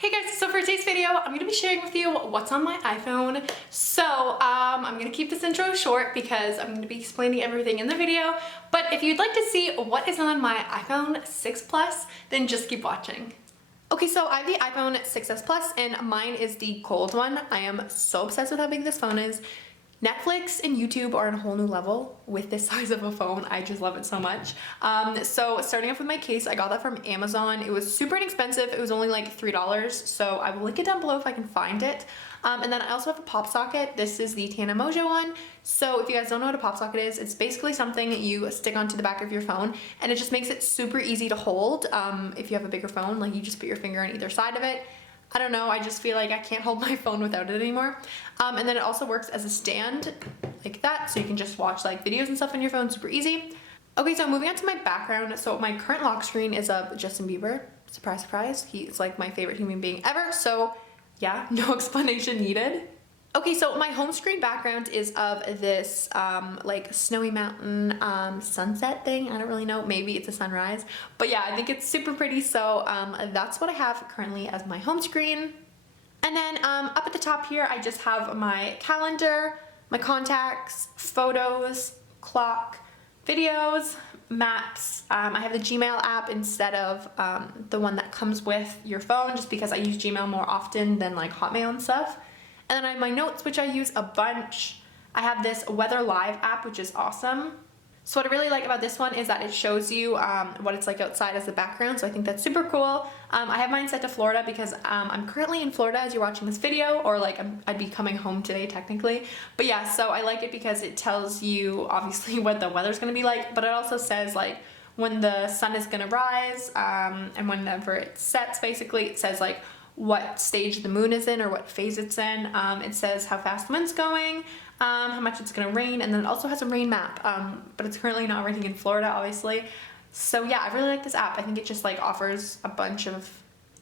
Hey guys, so for today's video, I'm going to be sharing with you what's on my iPhone. So I'm going to keep this intro short because I'm going to be explaining everything in the video. But if you'd like to see what is on my iPhone 6 Plus, then just keep watching. Okay, so I have the iPhone 6s Plus and mine is the gold one. I am so obsessed with how big this phone is. Netflix and YouTube are on a whole new level with this size of a phone. I just love it so much. So starting off with my case, I got that from Amazon. It was super inexpensive. It was only like $3. So I will link it down below if I can find it. And then I also have a pop socket. This is the Tana Mojo one. So if you guys don't know what a pop socket is, it's basically something you stick onto the back of your phone and it just makes it super easy to hold. If you have a bigger phone, like you just put your finger on either side of it. I don't know, I just feel like I can't hold my phone without it anymore. And then it also works as a stand like that, so you can just watch like videos and stuff on your phone super easy. Okay, so moving on to my background. So my current lock screen is of Justin Bieber. Surprise, surprise. He's like my favorite human being ever. So yeah, no explanation needed. Okay, so my home screen background is of this like snowy mountain sunset thing. I don't really know, maybe it's a sunrise, but yeah, I think it's super pretty. So that's what I have currently as my home screen. And then up at the top here, I just have my calendar, my contacts, photos, clock, videos, maps. I have the Gmail app instead of the one that comes with your phone, just because I use Gmail more often than like Hotmail and stuff. And then I have my notes, which I use a bunch. I have this Weather Live app, which is awesome. So what I really like about this one is that it shows you what it's like outside as the background. So I think that's super cool. I have mine set to Florida because I'm currently in Florida as you're watching this video, or like I'd be coming home today technically. But yeah, so I like it because it tells you obviously what the weather's gonna be like, but it also says like when the sun is gonna rise and whenever it sets, basically it says like what stage the moon is in or what phase it's in. It says how fast the wind's going, how much it's gonna rain, and then it also has a rain map, but it's currently not raining in Florida, obviously. So yeah, I really like this app. I think it just like offers a bunch of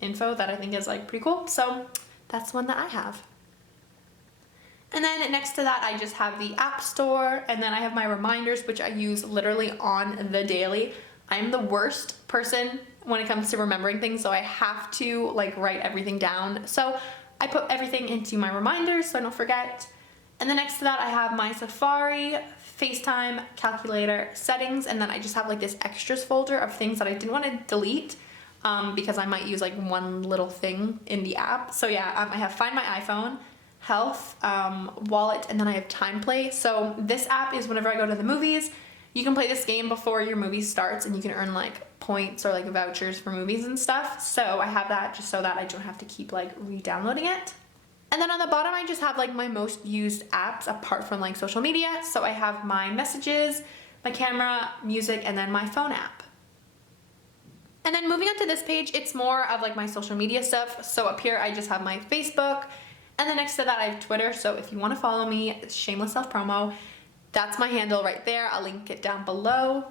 info that I think is like pretty cool. So that's one that I have. And then next to that, I just have the App Store, and then I have my reminders, which I use literally on the daily. I'm the worst person when it comes to remembering things, so I have to like write everything down. So I put everything into my reminders so I don't forget. And then next to that, I have my Safari, FaceTime, calculator, settings, and then I just have like this extras folder of things that I didn't want to delete because I might use like one little thing in the app. So yeah, I have Find My iPhone, Health, Wallet, and then I have Time Play. So this app is whenever I go to the movies, you can play this game before your movie starts and you can earn like points or like vouchers for movies and stuff. So I have that just so that I don't have to keep like re-downloading it. And then on the bottom, I just have like my most used apps apart from like social media. So I have my messages, my camera, music, and then my phone app. And then moving on to this page, it's more of like my social media stuff. So up here, I just have my Facebook. And then next to that, I have Twitter. So if you want to follow me, it's shameless self-promo. That's my handle right there. I'll link it down below.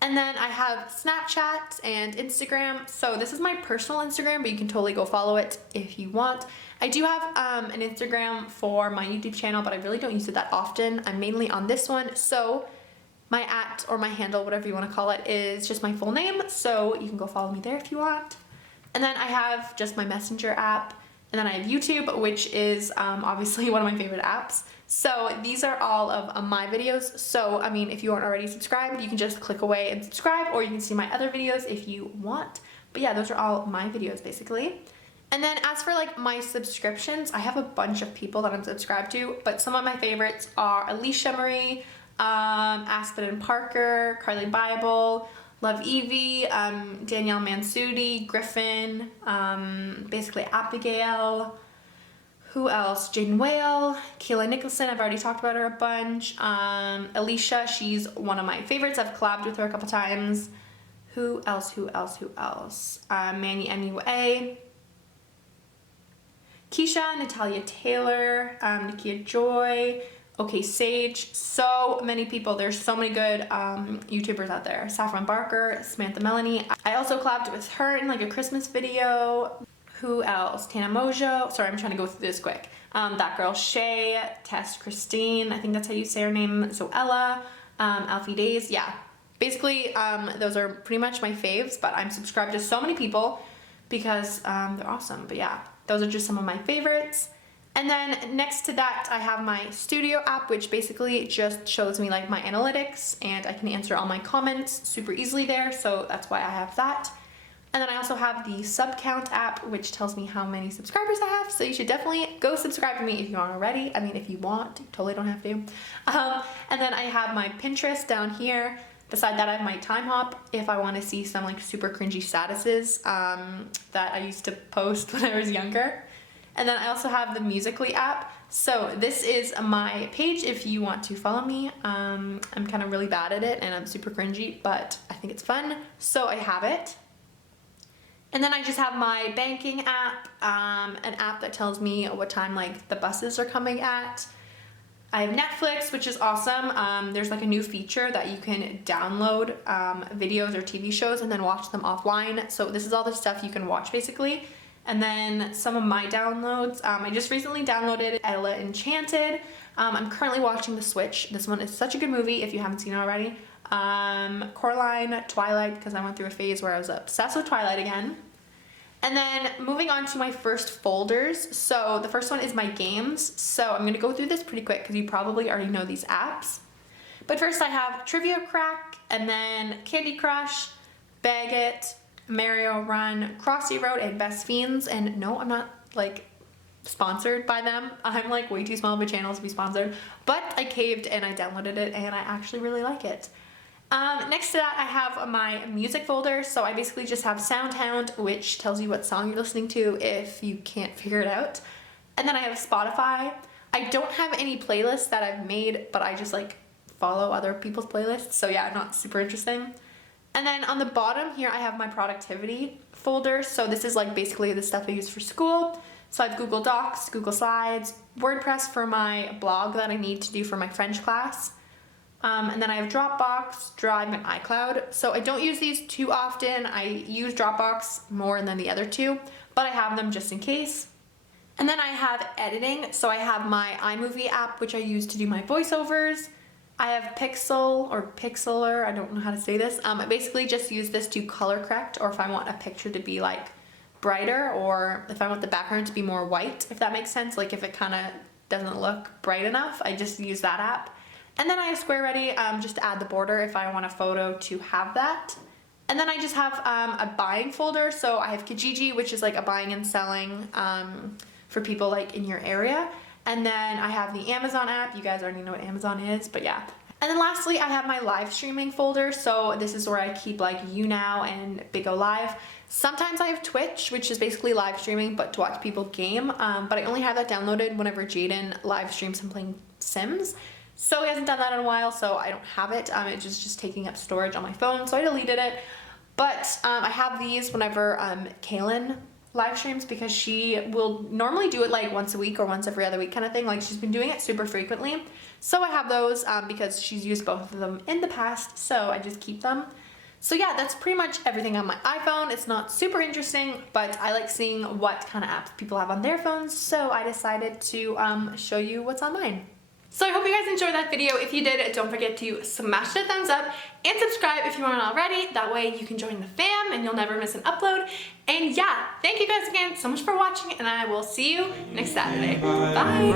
And then I have Snapchat and Instagram. So this is my personal Instagram, but you can totally go follow it if you want. I do have an Instagram for my YouTube channel, but I really don't use it that often. I'm mainly on this one. So my @ or my handle, whatever you want to call it, is just my full name. So you can go follow me there if you want. And then I have just my Messenger app. And then I have YouTube, which is obviously one of my favorite apps. So these are all of my videos. So, I mean, if you aren't already subscribed, you can just click away and subscribe, or you can see my other videos if you want. But yeah, those are all my videos basically. And then as for like my subscriptions, I have a bunch of people that I'm subscribed to, but some of my favorites are Alicia Marie, Aspen and Parker, Carly Bible, Love Evie, Danielle Mansuti, Griffin, basically Abigail, who else? Jaden Whale, Kayla Nicholson, I've already talked about her a bunch. Alicia, she's one of my favorites. I've collabed with her a couple times. Who else? Manny MUA, Keisha, Natalia Taylor, Nikia Joy, Okay Sage, so many people. There's so many good YouTubers out there. Saffron Barker, Samantha Melanie. I also collabed with her in like a Christmas video. Who else? Tana Mojo. Sorry, I'm trying to go through this quick. That girl Shay, Tess Christine, I think that's how you say her name. Zoella, Alfie Days. Yeah, basically those are pretty much my faves, but I'm subscribed to so many people because they're awesome. But yeah, those are just some of my favorites. And then next to that, I have my Studio app, which basically just shows me like my analytics, and I can answer all my comments super easily there. So that's why I have that. And then I also have the Sub Count app, which tells me how many subscribers I have. So you should definitely go subscribe to me if you aren't already. I mean, if you want, you totally don't have to. And then I have my Pinterest down here. Beside that, I have my Time Hop if I want to see some like super cringy statuses that I used to post when I was younger. And then I also have the Musical.ly app. So this is my page if you want to follow me. I'm kind of really bad at it and I'm super cringy, but I think it's fun, so I have it. And then I just have my banking app, an app that tells me what time like the buses are coming at. I have Netflix, which is awesome. There's like a new feature that you can download videos or TV shows and then watch them offline. So this is all the stuff you can watch basically. And then some of my downloads, I just recently downloaded Ella Enchanted. I'm currently watching The Switch. This one is such a good movie if you haven't seen it already. Coraline, Twilight, because I went through a phase where I was obsessed with Twilight again. And then moving on to my first folders. So the first one is my games. So I'm gonna go through this pretty quick because you probably already know these apps. But first I have Trivia Crack, and then Candy Crush, Bag It, Mario Run, Crossy Road, and Best Fiends. And no, I'm not like sponsored by them. I'm like way too small of a channel to be sponsored, but I caved and I downloaded it and I actually really like it. Next to that, I have my music folder. So I basically just have SoundHound, which tells you what song you're listening to if you can't figure it out. And then I have Spotify. I don't have any playlists that I've made, but I just like follow other people's playlists. So yeah, not super interesting. And then on the bottom here, I have my productivity folder. So this is like basically the stuff I use for school. So I have Google Docs, Google Slides, WordPress for my blog that I need to do for my French class. And then I have Dropbox, Drive, and iCloud. So I don't use these too often. I use Dropbox more than the other two, but I have them just in case. And then I have editing. So I have my iMovie app, which I use to do my voiceovers. I have Pixel or Pixeler, I don't know how to say this. I basically just use this to color correct, or if I want a picture to be like brighter, or if I want the background to be more white, if that makes sense. Like if it kind of doesn't look bright enough, I just use that app. And then I have Square Ready just to add the border if I want a photo to have that. And then I just have a buying folder. So I have Kijiji, which is like a buying and selling for people like in your area. And then I have the Amazon app. You guys already know what Amazon is, but yeah. And then lastly, I have my live streaming folder. So this is where I keep like YouNow and Big O Live. Sometimes I have Twitch, which is basically live streaming, but to watch people game. But I only have that downloaded whenever Jaden live streams him playing Sims. So he hasn't done that in a while, so I don't have it. It's just taking up storage on my phone, so I deleted it. But I have these whenever Kaylin live streams, because she will normally do it like once a week or once every other week kind of thing. Like she's been doing it super frequently. So I have those because she's used both of them in the past, so I just keep them. So yeah, that's pretty much everything on my iPhone. It's not super interesting, but I like seeing what kind of apps people have on their phones, so I decided to show you what's on mine. So I hope you guys enjoyed that video. If you did, don't forget to smash the thumbs up and subscribe if you aren't already. That way you can join the fam and you'll never miss an upload. And yeah, thank you guys again so much for watching, and I will see you next Saturday. Bye!